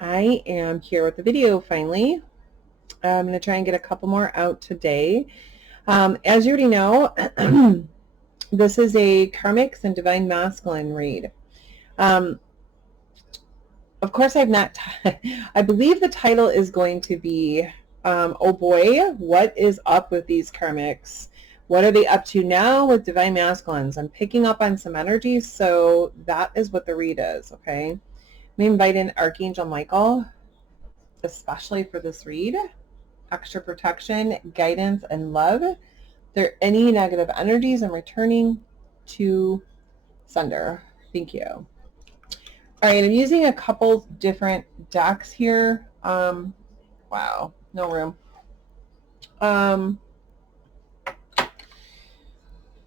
I am here with the video finally. I'm going to try and get a couple more out today. As you already know, this is a Karmics and Divine Masculine read. Of course, I've not, I believe the title is going to be, oh boy, what is up with these Karmics? What are they up to now with Divine Masculines? I'm picking up on some energies, so that is what the read is, okay? Let me invite in Archangel Michael, especially for this read. Extra protection, guidance, and love. If there are any negative energies, I'm returning to sender. Thank you. All right, I'm using a couple different decks here. Wow, no room.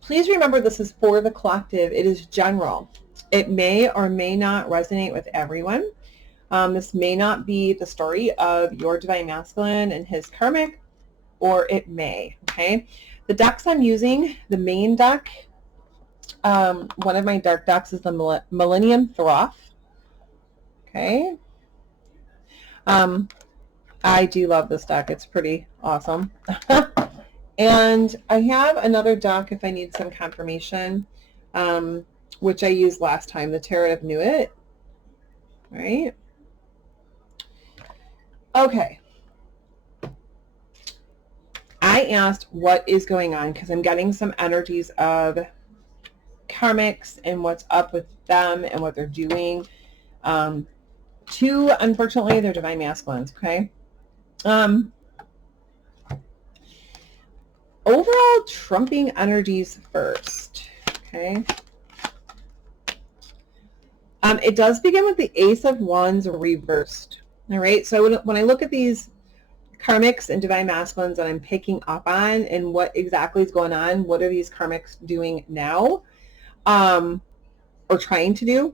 Please remember this is for the collective. It is general. It may or may not resonate with everyone. This may not be the story of your Divine Masculine and his karmic, or it may, okay? The decks I'm using, the main deck, one of my dark decks is the Millennium Throth, okay? I do love this deck. It's pretty awesome. And I have another deck if I need some confirmation, which I used last time, the Tarot of Nuit, right? Okay. I asked what is going on because I'm getting some energies of karmics and what's up with them and what they're doing to, unfortunately, their Divine Masculines, okay? Overall trumping energies first, okay? It does begin with the Ace of Wands reversed, all right? So when I look at these karmics and Divine Masculines that I'm picking up on and what exactly is going on, what are these karmics doing now or trying to do?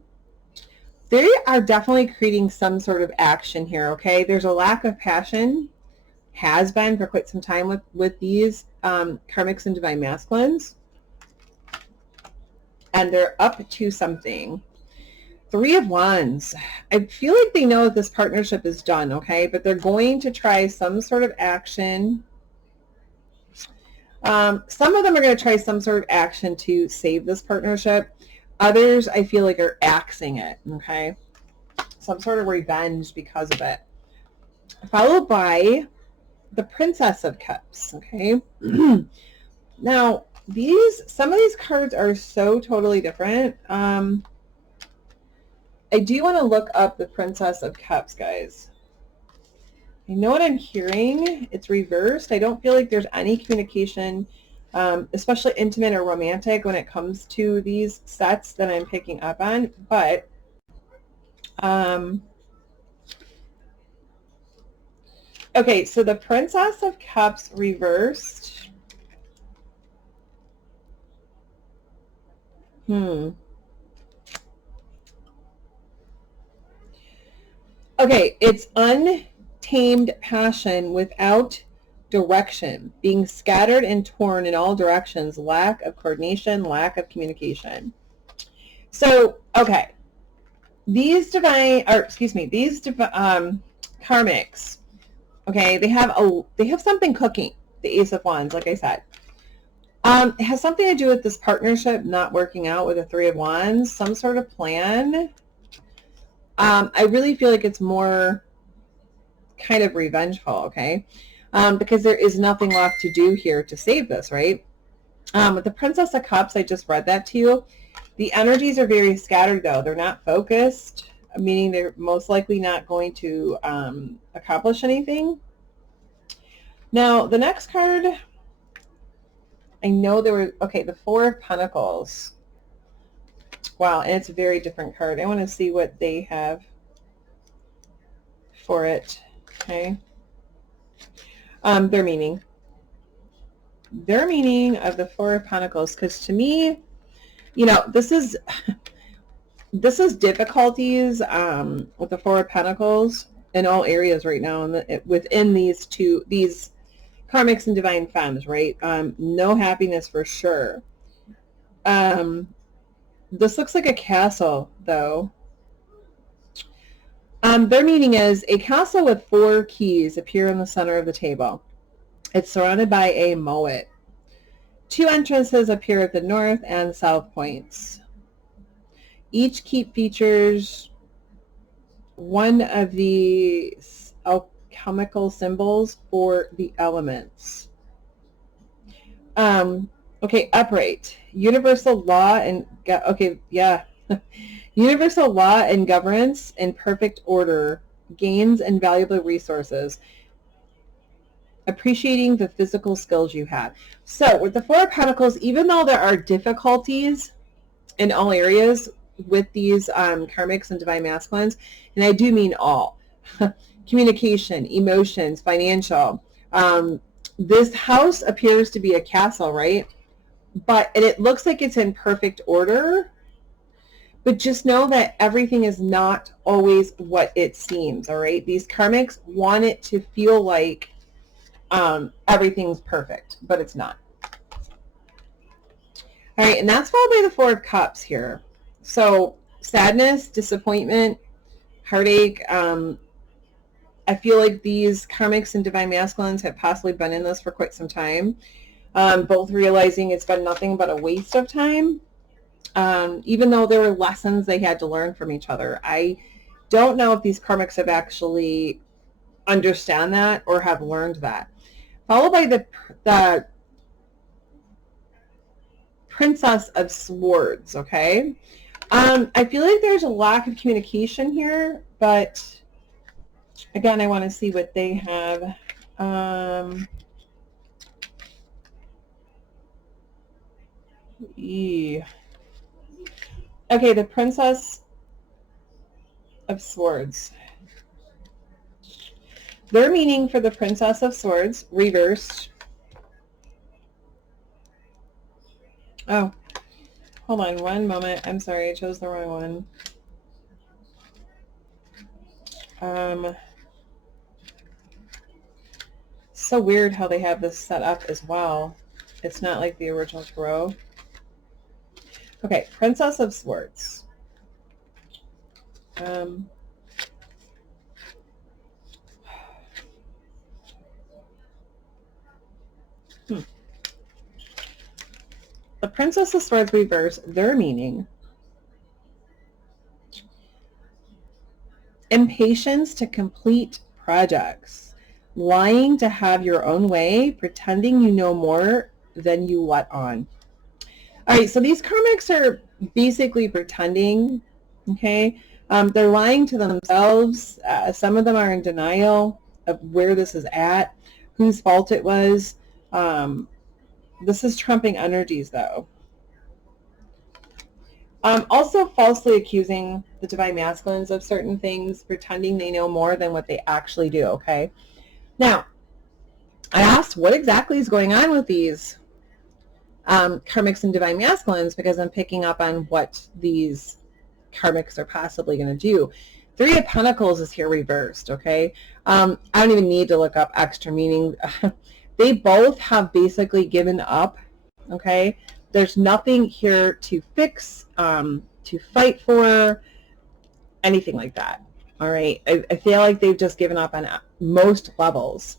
They are definitely creating some sort of action here, okay? There's a lack of passion, has been for quite some time with these karmics and Divine Masculines, and they're up to something. Three of Wands. I feel like they know that this partnership is done, okay? But they're going to try some sort of action. Some of them are going to try some sort of action to save this partnership. Others, I feel like, are axing it, okay? Some sort of revenge because of it. Followed by the Princess of Cups, okay? Now, some of these cards are so totally different. I do want to look up the Princess of Cups, guys. I know what I'm hearing. It's reversed. I don't feel like there's any communication, especially intimate or romantic, when it comes to these sets that I'm picking up on. But okay, so the Princess of Cups reversed. Okay, it's untamed passion without direction, being scattered and torn in all directions, lack of coordination, lack of communication. So, okay, these karmics, okay, they have something cooking, the Ace of Wands, like I said. It has something to do with this partnership not working out with the Three of Wands, some sort of plan. I really feel like it's more kind of revengeful, okay? Because there is nothing left to do here to save this, right? With the Princess of Cups, I just read that to you. The energies are very scattered, though. They're not focused, meaning they're most likely not going to accomplish anything. Now, the next card, I know there were, okay, the Four of Pentacles. Wow, and it's a very different card. I want to see what they have for it, okay? Their meaning of the Four of Pentacles, because to me, you know, this is difficulties with the Four of Pentacles in all areas right now, within these karmics and divine femmes, right? No happiness for sure. This looks like a castle, though. Their meaning is a castle with 4 keys appear in the center of the table. It's surrounded by a moat. 2 entrances appear at the north and south points. Each keep features one of the alchemical symbols for the elements. Okay, upright. Universal law and universal law and governance in perfect order, gains invaluable resources, appreciating the physical skills you have. So with the 4 of Pentacles, even though there are difficulties in all areas with these karmics and divine masculines, and I do mean all, communication, emotions, financial, this house appears to be a castle, right? And it looks like it's in perfect order, but just know that everything is not always what it seems, all right? These karmics want it to feel like everything's perfect, but it's not. All right, and that's followed by the 4 of Cups here. So sadness, disappointment, heartache. I feel like these karmics and divine masculines have possibly been in this for quite some time, both realizing it's been nothing but a waste of time, even though there were lessons they had to learn from each other. I don't know if these karmics have actually understand that or have learned that. Followed by the Princess of Swords, okay? I feel like there's a lack of communication here, but again, I want to see what they have. Okay, the Princess of Swords. Their meaning for the Princess of Swords, reversed. Oh, hold on one moment. I'm sorry, I chose the wrong one. So weird how they have this set up as well. It's not like the original tarot. Okay, Princess of Swords. The Princess of Swords reverse, their meaning. Impatience to complete projects. Lying to have your own way, pretending you know more than you let on. All right, so these karmics are basically pretending, okay? They're lying to themselves. Some of them are in denial of where this is at, whose fault it was. This is trumping energies, though. Also falsely accusing the divine masculines of certain things, pretending they know more than what they actually do, okay? Now, I asked what exactly is going on with these karmics and divine masculines because I'm picking up on what these karmics are possibly going to do. 3 of Pentacles is here reversed, okay? I don't even need to look up extra meaning. They both have basically given up, okay? There's nothing here to fix, to fight for, anything like that, all right? I feel like they've just given up on most levels.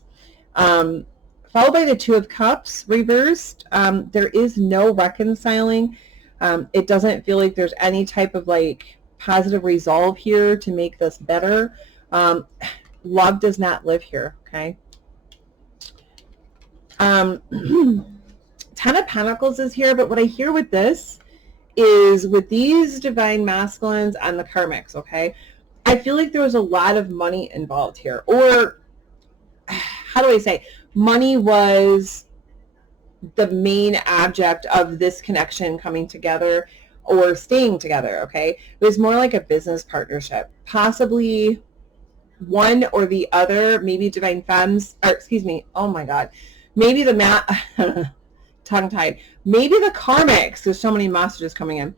Followed by the 2 of Cups reversed. There is no reconciling. It doesn't feel like there's any type of like positive resolve here to make this better. Love does not live here, okay? 10 of Pentacles is here, but what I hear with this is with these divine masculines and the karmics, okay? I feel like there was a lot of money involved here, or how do I say? Money was the main object of this connection coming together or staying together, okay? It was more like a business partnership, possibly one or the other, maybe divine femmes, or excuse me, oh my God, maybe the tongue-tied, maybe the karmics, there's so many messages coming in,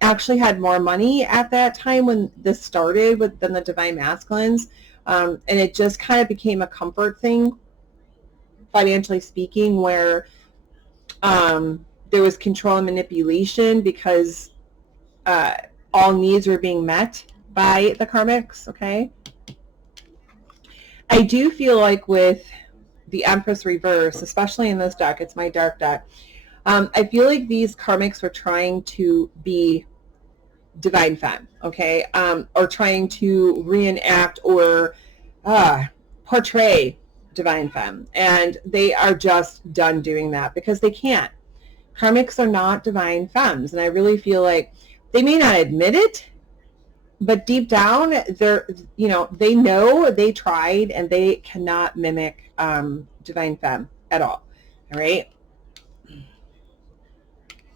actually had more money at that time when this started than the divine masculines, and it just kind of became a comfort thing, financially speaking, where there was control and manipulation because all needs were being met by the karmics, okay? I do feel like with the Empress reverse, especially in this deck, it's my dark deck, I feel like these karmics were trying to be divine femme, okay? Or trying to reenact or portray divine femme. And they are just done doing that because they can't. Karmics are not divine femmes. And I really feel like they may not admit it, but deep down, they're, you know, they know they tried and they cannot mimic divine femme at all right?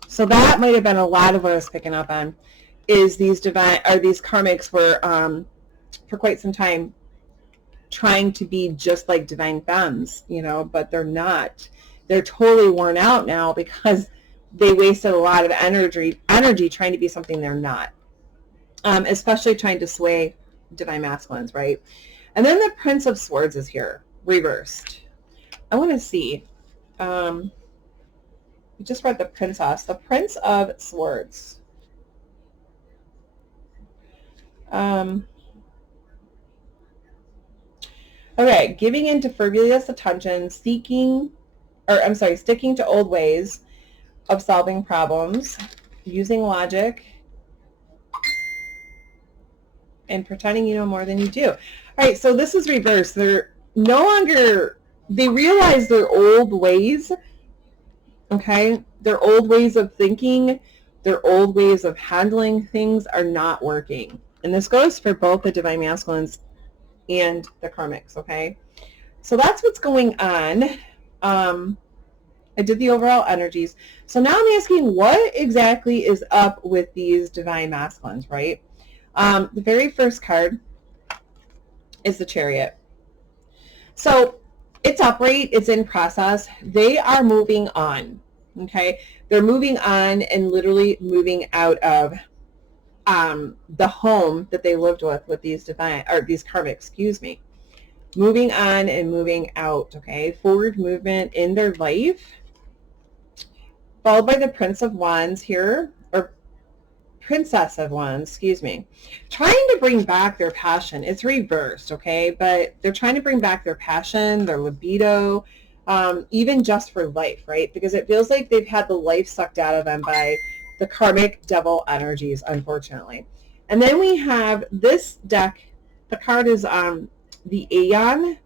So that might have been a lot of what I was picking up on, is these karmics were for quite some time trying to be just like divine femmes, you know, but they're not. They're totally worn out now because they wasted a lot of energy trying to be something they're not, especially trying to sway divine masculines, right? And then the Prince of Swords is here, reversed. I want to see. We just read the Princess. The Prince of Swords. Okay, giving into frivolous attention, sticking to old ways of solving problems, using logic, and pretending you know more than you do. All right, so this is reversed. They're no longer, they realize their old ways, okay? Their old ways of thinking, their old ways of handling things are not working. And this goes for both the Divine Masculines and the karmics, okay? So that's what's going on. I did the overall energies. So now I'm asking, what exactly is up with these Divine Masculines, right? The very first card is the Chariot. So it's upright, it's in process. They are moving on, okay? They're moving on and literally moving out of the home that they lived with these these karmics, excuse me. Moving on and moving out, okay? Forward movement in their life. Followed by the Prince of Wands here, or Princess of Wands, excuse me. Trying to bring back their passion. It's reversed, okay? But they're trying to bring back their passion, their libido, even just for life, right? Because it feels like they've had the life sucked out of them by the karmic devil energies, unfortunately. And then we have this deck. The card is the Aeon,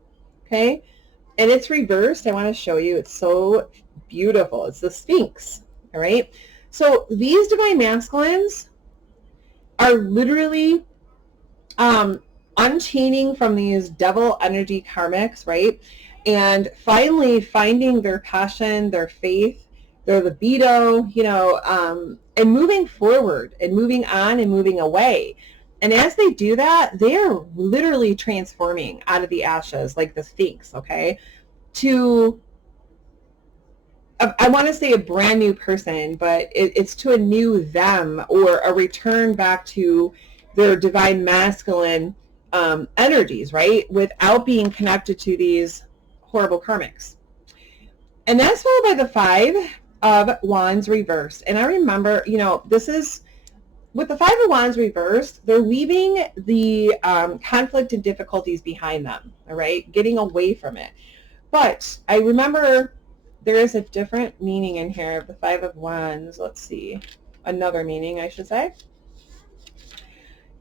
okay? And it's reversed. I want to show you. It's so beautiful. It's the Sphinx, all right? So these Divine Masculines are literally unchaining from these devil energy karmics, right? And finally finding their passion, their faith, their libido, you know, and moving forward and moving on and moving away. And as they do that, they are literally transforming out of the ashes, like the Sphinx, okay, to, I want to say a brand new person, but it's to a new them, or a return back to their divine masculine energies, right, without being connected to these horrible karmics. And that's followed by the Five of Wands reversed. And I remember, you know, this is, with the Five of Wands reversed, they're leaving the conflict and difficulties behind them, all right, getting away from it. But I remember there is a different meaning in here of the Five of Wands. Let's see, another meaning, I should say.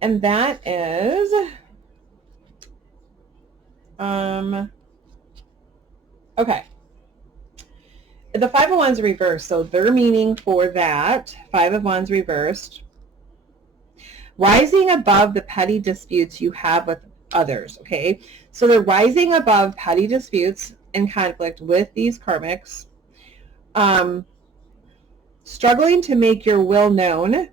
And that is, okay. The Five of Wands reversed, so their meaning for that, Five of Wands reversed, rising above the petty disputes you have with others, okay? So they're rising above petty disputes and conflict with these karmics, struggling to make your will known,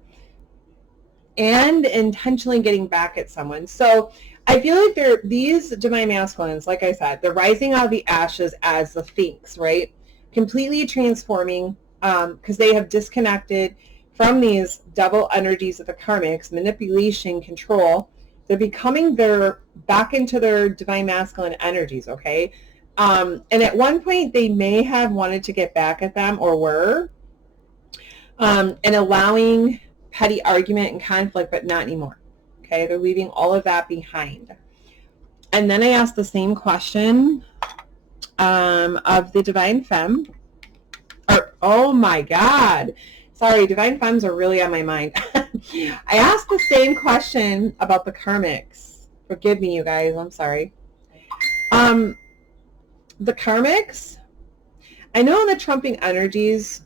and intentionally getting back at someone. So I feel like these Divine Masculines, like I said, they're rising out of the ashes as the Sphinx, right? Completely transforming, because they have disconnected from these devil energies of the karmics, manipulation, control. They're becoming back into their divine masculine energies, okay? And at one point, they may have wanted to get back at them, or were, and allowing petty argument and conflict, but not anymore, Okay, they're leaving all of that behind. And then I asked the same question of the Divine Femme. Oh my God. Sorry, Divine Femmes are really on my mind. I asked the same question about the Karmics. Forgive me, you guys. I'm sorry. The Karmics, I know in the trumping energies,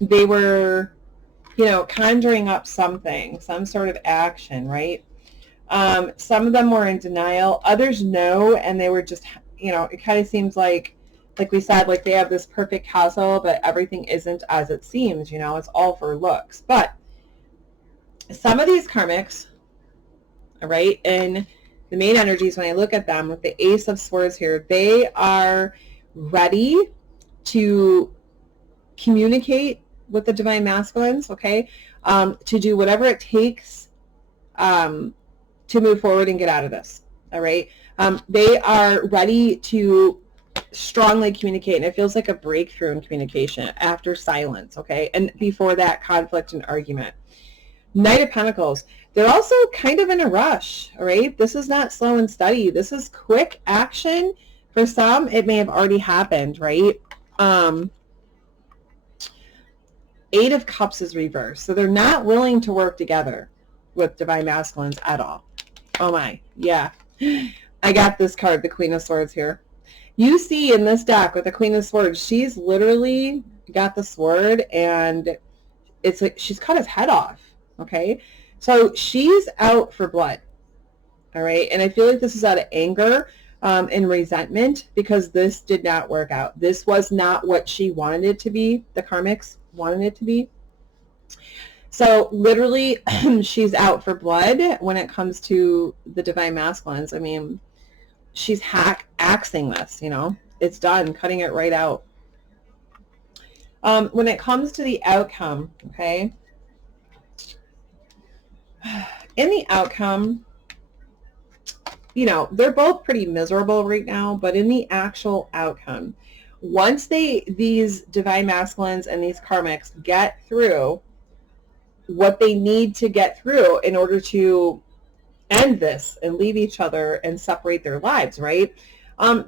they were, conjuring up something, some sort of action, right? Some of them were in denial. Others no, and they were just, it kind of seems like we said, like they have this perfect castle, but everything isn't as it seems, it's all for looks. But some of these Karmics, all right, and the main energies, when I look at them with the Ace of Swords here, they are ready to communicate with the Divine Masculines, okay, to do whatever it takes to move forward and get out of this, all right? They are ready to strongly communicate, and it feels like a breakthrough in communication after silence, okay, and before that conflict and argument. Knight of Pentacles, they're also kind of in a rush, all right? This is not slow and steady. This is quick action. For some, it may have already happened, right? Eight of Cups is reversed, so they're not willing to work together with Divine Masculines at all. Oh my, yeah. I got this card, the Queen of Swords here. You see in this deck with the Queen of Swords, she's literally got the sword, and it's like she's cut his head off, okay? So she's out for blood, all right? And I feel like this is out of anger and resentment, because this did not work out. This was not what she wanted it to be, the Karmics wanted it to be. So literally, she's out for blood when it comes to the Divine Masculines. I mean, she's axing this, it's done, cutting it right out. When it comes to the outcome, okay, in the outcome, they're both pretty miserable right now, but in the actual outcome, once these Divine Masculines and these Karmics get through what they need to get through in order to end this and leave each other and separate their lives, right?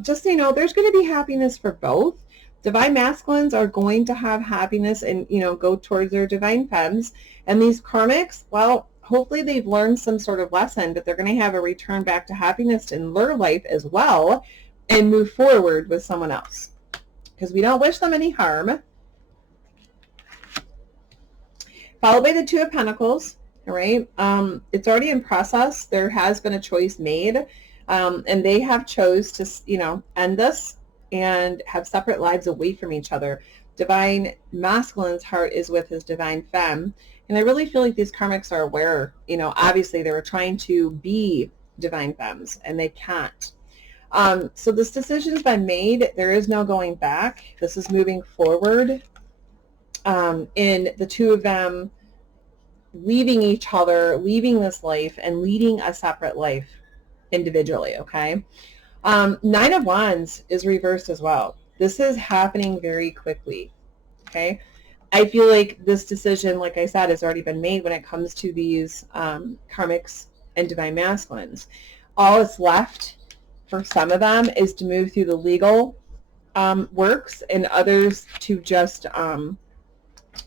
Just so you know, there's going to be happiness for both. Divine Masculines are going to have happiness and, go towards their Divine Femmes. And these Karmics, well, hopefully they've learned some sort of lesson, but they're going to have a return back to happiness in their life as well and move forward with someone else, because we don't wish them any harm. Followed by the Two of Pentacles, all right? It's already in process. There has been a choice made, and they have chose to, end this and have separate lives away from each other. Divine Masculine's heart is with his Divine Femme, and I really feel like these Karmics are aware, obviously they were trying to be Divine Femmes, and they can't. So this decision's been made. There is no going back. This is moving forward. In the two of them leaving each other, leaving this life, and leading a separate life individually, okay? Nine of Wands is reversed as well. This is happening very quickly, okay? I feel like this decision, like I said, has already been made when it comes to these Karmics and Divine Masculines. All that's left for some of them is to move through the legal works, and others to just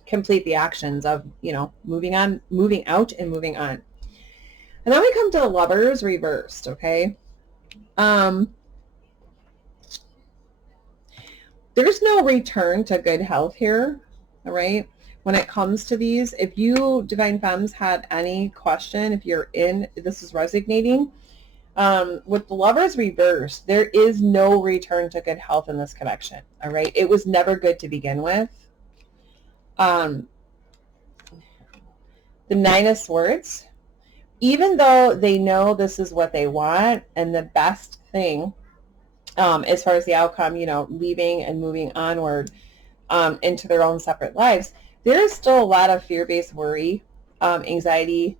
complete the actions of, moving on, moving out and moving on. And then we come to the Lovers reversed, okay? There's no return to good health here, all right? When it comes to these, if you, Divine Femmes, had any question, if you're in, this is resonating, with the Lovers reversed, there is no return to good health in this connection, all right? It was never good to begin with. The Nine of Swords, even though they know this is what they want and the best thing as far as the outcome, leaving and moving onward into their own separate lives, there is still a lot of fear-based worry, anxiety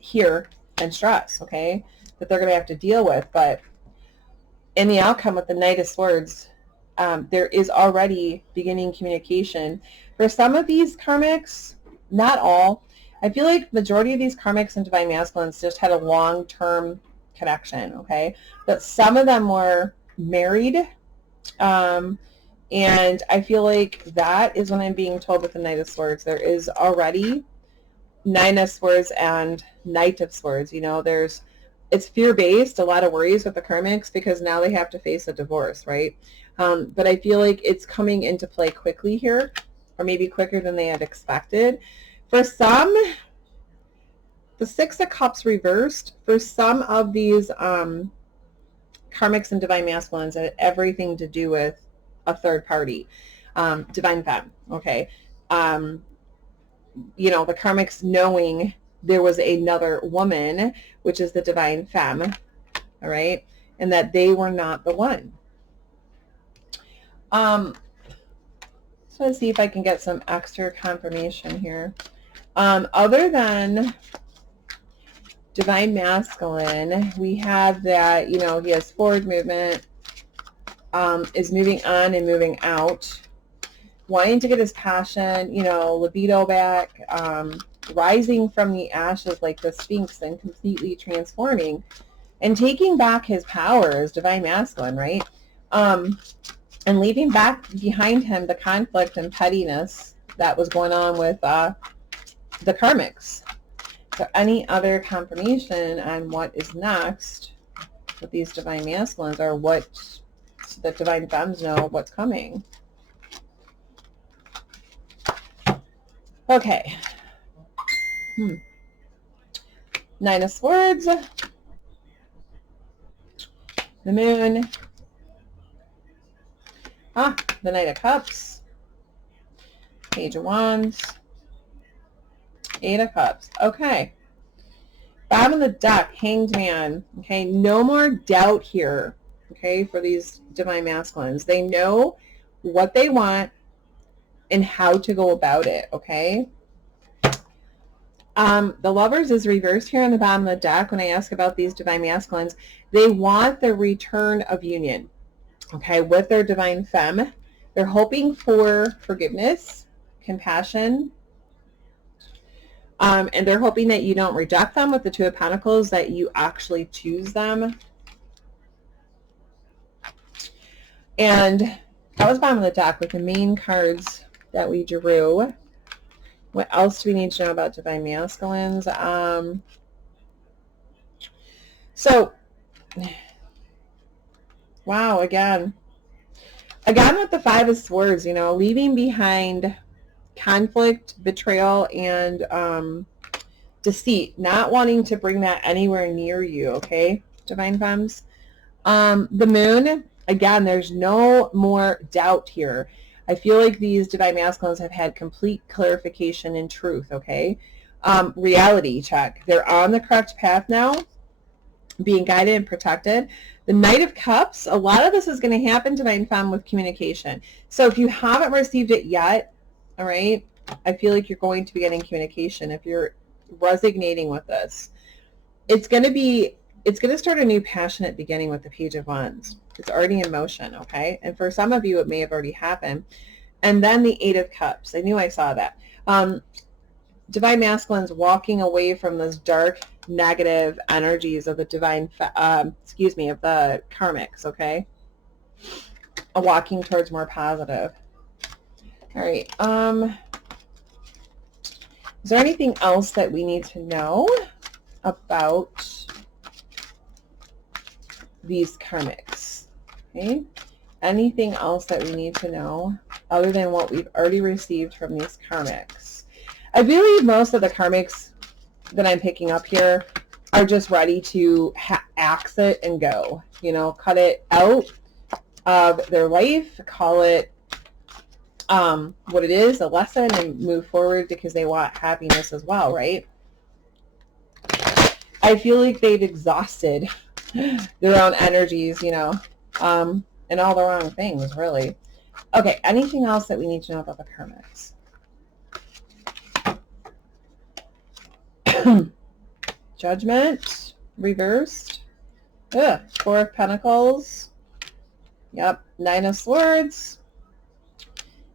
here, and stress, okay, that they're going to have to deal with. But in the outcome with the Knight of Swords, there is already beginning communication. For some of these Karmics, not all, I feel like majority of these karmics and divine masculines just had a long-term connection, okay? But some of them were married, and I feel like that is what I'm being told with the Knight of Swords. There is already Nine of Swords and Knight of Swords. You know, it's fear-based, a lot of worries with the karmics because now they have to face a divorce, right? But I feel like it's coming into play quickly here, or maybe quicker than they had expected. For some, the Six of Cups reversed, for some of these karmics and divine masculines had everything to do with a third party, divine femme, okay? You know, the karmics knowing there was another woman, which is the divine femme, all right, and that they were not the one. So let's see if I can get some extra confirmation here. Other than divine masculine, we have that, you know, he has forward movement, is moving on and moving out, wanting to get his passion, you know, libido back, rising from the ashes like the Sphinx and completely transforming and taking back his power as divine masculine, right? And leaving back behind him the conflict and pettiness that was going on with the karmics. So any other confirmation on what is next with these divine masculines, or what so that divine femmes know what's coming? Okay. Nine of Swords, the Moon, the Knight of Cups, Page of Wands, Eight of Cups. Okay. Bottom of the deck, Hanged Man. Okay, no more doubt here, okay, for these divine masculines. They know what they want and how to go about it, okay? The Lovers is reversed here on the bottom of the deck. When I ask about these divine masculines, they want the return of union, okay, with their divine femme. They're hoping for forgiveness, compassion, and they're hoping that you don't reject them with the Two of Pentacles, that you actually choose them. And that was bottom of the deck with the main cards that we drew. What else do we need to know about divine masculines? So, wow, again with the Five of Swords, you know, leaving behind conflict, betrayal, and deceit, not wanting to bring that anywhere near you, okay, divine femmes. The Moon, again, there's no more doubt here. I feel like these divine masculines have had complete clarification and truth, okay? Reality check. They're on the correct path now, being guided and protected. The Knight of Cups, a lot of this is going to happen, divine femme, with communication. So if you haven't received it yet, all right, I feel like you're going to be getting communication. If you're resonating with this, it's going to start a new passionate beginning with the Page of Wands. It's already in motion, okay? And for some of you, it may have already happened. And then the Eight of Cups. I knew I saw that. Divine masculines walking away from those dark, negative energies of the divine, of the karmics, okay? Walking towards more positive. All right. Is there anything else that we need to know about these karmics? Okay. Anything else that we need to know other than what we've already received from these karmics? I believe most of the karmics that I'm picking up here are just ready to axe it and go. You know, cut it out of their life, call it what it is, a lesson, and move forward because they want happiness as well, right? I feel like they've exhausted their own energies, you know, and all the wrong things, really. Okay, anything else that we need to know about the karmics? Judgment, reversed. Four of Pentacles. Yep, Nine of Swords.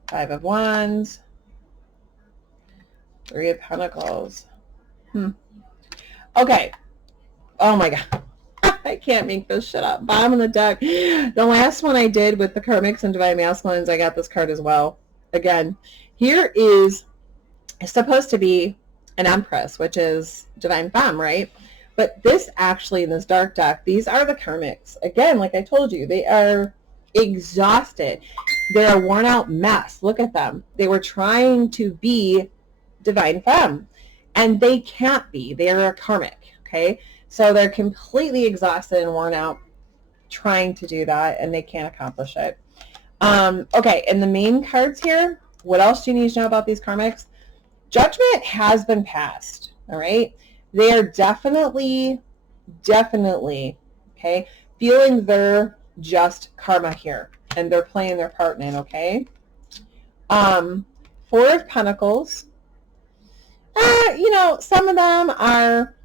Five of Wands. Three of Pentacles. Okay. Oh my God. I can't make this shit up. Bottom of the deck. The last one I did with the Karmics and Divine Masculines, I got this card as well. Again, here is supposed to be an Empress, which is Divine Femme, right? But this actually, in this dark deck, these are the Karmics. Again, like I told you, they are exhausted. They're a worn out mess. Look at them. They were trying to be Divine Femme, and they can't be. They are a Karmic, okay? So they're completely exhausted and worn out trying to do that, and they can't accomplish it. Okay, and the main cards here, what else do you need to know about these Karmics? Judgment has been passed, all right? They are definitely, okay, feeling their just karma here, and they're playing their part in it, okay? Four of Pentacles. You know, some of them are,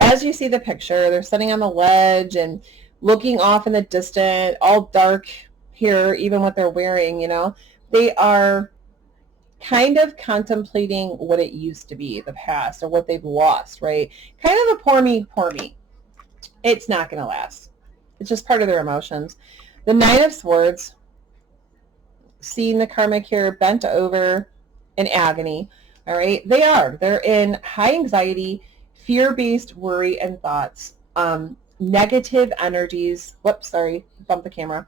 as you see the picture, they're sitting on the ledge and looking off in the distance, all dark here, even what they're wearing, you know. They are kind of contemplating what it used to be, the past, or what they've lost, right? Kind of a poor me, poor me. It's not going to last. It's just part of their emotions. The Nine of Swords, seeing the karmic here bent over in agony, all right? They're in high anxiety, fear-based worry and thoughts, negative energies. Whoops, sorry, bumped the camera.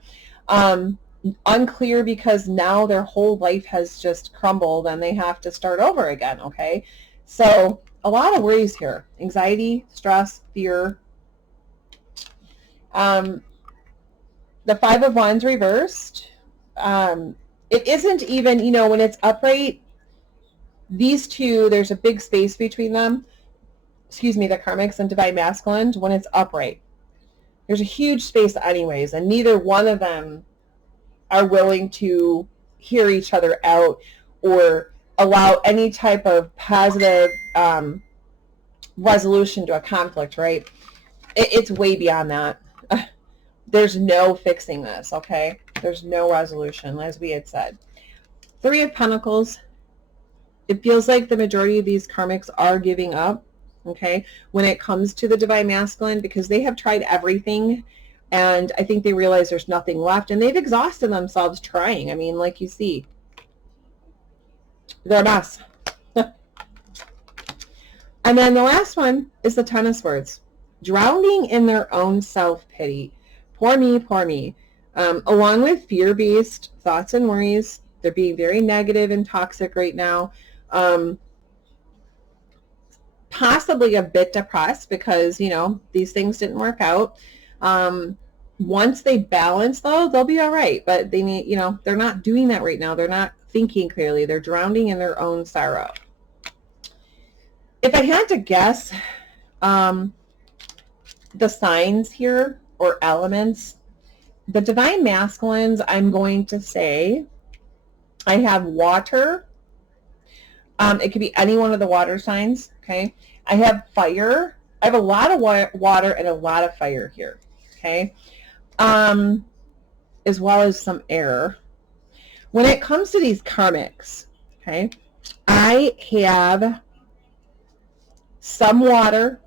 Unclear because now their whole life has just crumbled and they have to start over again, okay? So a lot of worries here. Anxiety, stress, fear. The Five of Wands reversed. It isn't even, you know, when it's upright, these two, there's a big space between them. Excuse me, the Karmics and Divine Masculines, when it's upright. There's a huge space anyways, and neither one of them are willing to hear each other out or allow any type of positive resolution to a conflict, right? It's way beyond that. There's no fixing this, okay? There's no resolution, as we had said. Three of Pentacles. It feels like the majority of these Karmics are giving up, okay, when it comes to the Divine Masculine, because they have tried everything, and I think they realize there's nothing left, and they've exhausted themselves trying. I mean, like you see, they're a mess. And then the last one is the Ten of Swords, drowning in their own self-pity. Poor me, poor me. Along with fear-based thoughts and worries, they're being very negative and toxic right now. Possibly a bit depressed because, you know, these things didn't work out. Once they balance, though, they'll be all right. But they need, you know, they're not doing that right now. They're not thinking clearly. They're drowning in their own sorrow. If I had to guess, the signs here or elements, the Divine Masculines, I'm going to say, I have water. It could be any one of the water signs, okay? I have fire. I have a lot of water and a lot of fire here, okay? As well as some air. When it comes to these Karmics, okay, I have some water.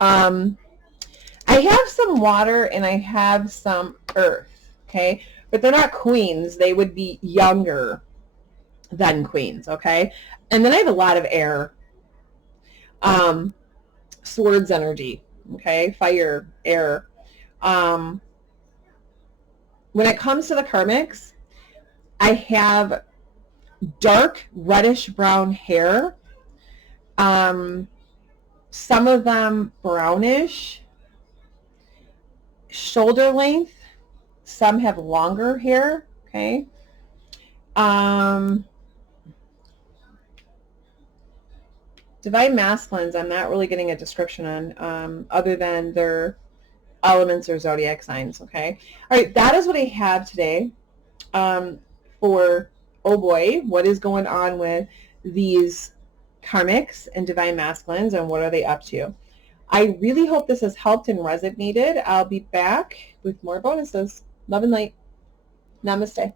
I have some water and I have some earth, okay? But they're not queens. They would be younger than queens, okay? And then I have a lot of air. Swords energy, okay? Fire, air. When it comes to the Karmics, I have dark reddish brown hair. Some of them brownish, shoulder length. Some have longer hair, okay? Divine Masculines, I'm not really getting a description on, other than their elements or zodiac signs, okay? All right, that is what I have today for, oh boy, what is going on with these Karmics and Divine Masculines and what are they up to? I really hope this has helped and resonated. I'll be back with more bonuses. Love and light. Namaste.